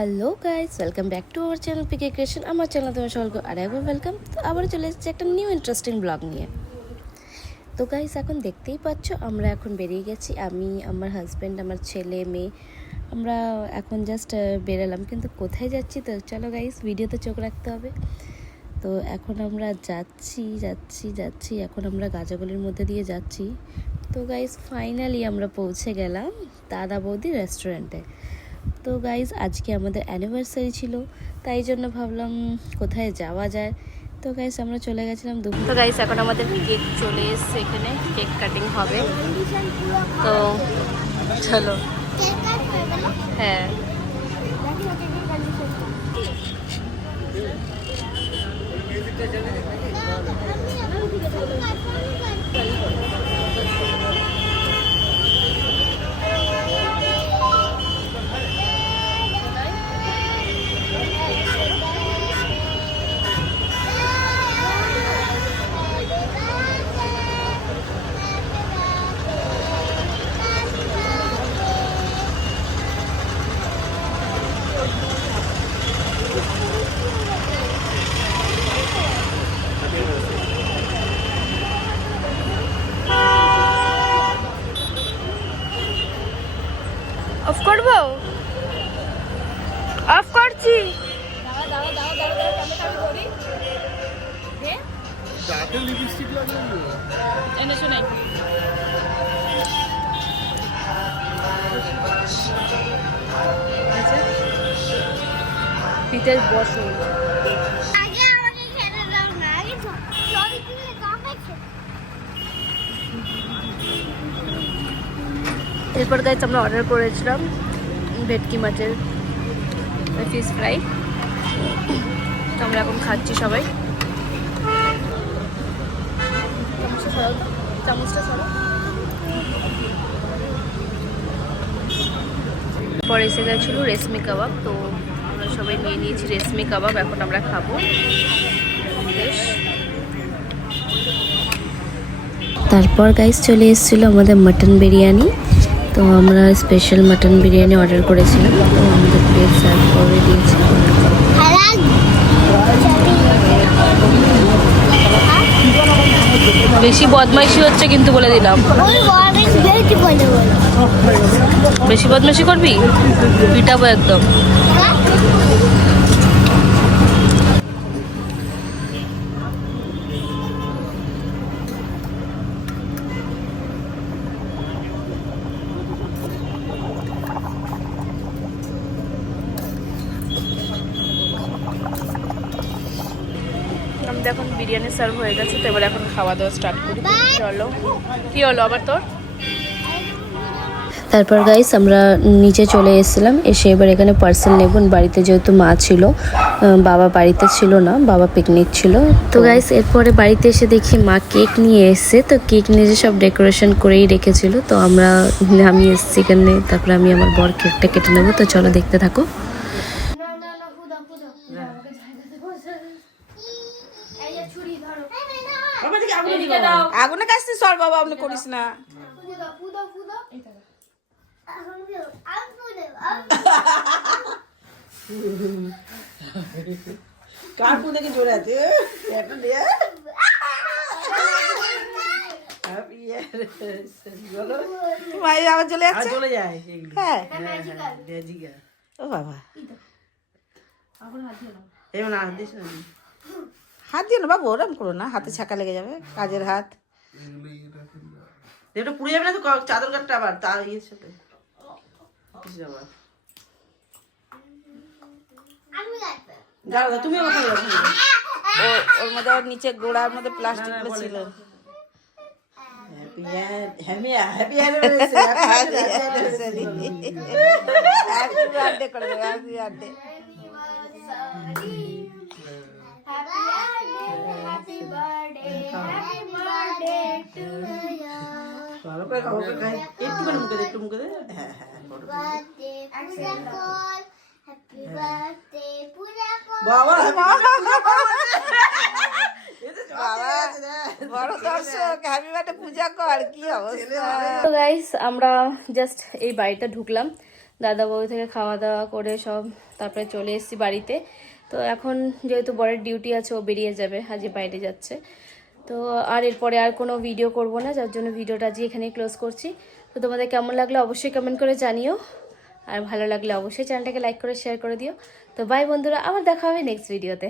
Hello guys welcome back to our channel PK creation আমার channel তোমার সকলকে আর একবার ওয়েলকাম তো আবার চলে এসেছি একটা নিউ ইন্টারেস্টিং ব্লগ নিয়ে। তো গাইস এখন দেখতেই পাচ্ছ, আমরা এখন বেরিয়ে গেছি। আমি, আমার হাজব্যান্ড আমার ছেলে, মেয়ে, আমরা এখন জাস্ট বেরালাম। কিন্তু কোথায় যাচ্ছি? তো চলো গাইস ভিডিওতে চোখ রাখতে হবে। তো এখন আমরা যাচ্ছি যাচ্ছি যাচ্ছি। এখন আমরা গাজাগলির মধ্যে দিয়ে যাচ্ছি। তো গাইস ফাইনালি আমরা পৌঁছে গেলাম দাদা বৌদি রেস্টুরেন্টে তো গাইজ আজকে আমাদের অ্যানিভার্সারি ছিল, তাই জন্য ভাবলাম কোথায় যাওয়া যায়। তো গাইস আমরা চলে গেছিলাম দুপুর তো গাইস এখন আমাদের কেক চলে এসছে এখানে কেক কাটিং হবে। তো চলো। হ্যাঁ। করব? অফ করছি। এনেছো নাই পিঠের বসো। আগে আমাকে খেতে দাও না আগে সরি তুলে কাপে এরপর গাইজ আমরা অর্ডার করেছিলাম। ভেটকি মাছের ফিশ ফ্রাই তো আমরা এখন খাচ্ছি সবাই। পরে এসে গেছিল রেশমি কাবাব, তো আমরা সবাই নিয়ে নিয়েছি রেশমি কাবাব, এখন আমরা খাব। বেশ। তারপর গাইস চলে এসেছিল আমাদের মাটন বিরিয়ানি তো আমরা স্পেশাল মাটন বিরিয়ানি অর্ডার করেছিলাম তো আমাদের প্লেট সার্ভ করে দিয়েছে। বেশি বদমাইশি হচ্ছে কিন্তু বলে দিলাম। বেশি বদমাইশি করবি? পিটাবো একদম। আমাদের এখন বিরিয়ানি সার্ভ হয়ে গেছে তো এবার এখন খাওয়া দাওয়া স্টার্ট করি। চলো। কি হলো আবার তোর? তারপর গাইস আমরা নিচে চলে এসেছিলাম এসে এবার এখানে পার্সেল নেব। বাড়িতে যেহেতু মা ছিল বাবা বাড়িতে ছিল না বাবা পিকনিক ছিল। তো গাইস এরপরে বাড়িতে এসে দেখি মা কেক নিয়ে এসছে। তো কেক নিজে সব ডেকোরেশন করেই রেখেছিল। তো আমরা আমি এসেছি এখানে তারপরে আমি আমার বর কেকটা কেটে নেব। তো চলো দেখতে থাকো। আগুনে কাছে সর বাবা আপনি করিস না। কার ফোন দেখে জোরে আছে? একটা দিয়ে। ভাই আবার চলে যাচ্ছে? চলে যায় হ্যাঁ। ও বাবা। এমন হাত দিস না। হাত দিও না বাবু ওরম করো না হাতে ছাকা লেগে যাবে কাজের হাত। এটা পুড়ে যাবে না তো চাদর কাটটা আবার তা ইয়ের সাথে। ও ওর মধ্যে আবার নিচে গোড়ার মধ্যে প্লাস্টিক ছিল। Happy happy happy anniversary happy birthday করে দেবে হ্যাপি বার্থডে ভালো করে খাব খাই একটুখানি মুখে দে একটু মুখে দে হ্যাঁ হ্যাঁ বাবা বড় দর্শক হ্যাপি বার্থডে পূজা কর কি অবস্থা? তো গাইস আমরা জাস্ট এই বাড়িটা ঢুকলাম। দাদা বউ থেকে খাওয়া দাওয়া করে সব তারপরে চলে এসেছি বাড়িতে। তো এখন যেহেতু বরের ডিউটি আছে, ও বেরিয়ে যাবে আজকে বাইরে যাচ্ছে। তো আর এরপরে আর কোনো ভিডিও করব না, যার জন্য ভিডিওটা আজকে এখানেই ক্লোজ করছি। তো তোমাদের কেমন লাগল অবশ্যই কমেন্ট করে জানিও। আর ভালো লাগলে অবশ্যই চ্যানেলটাকে লাইক করে শেয়ার করে দিও। তো বাই বন্ধুরা, আবার দেখা হবে নেক্সট ভিডিওতে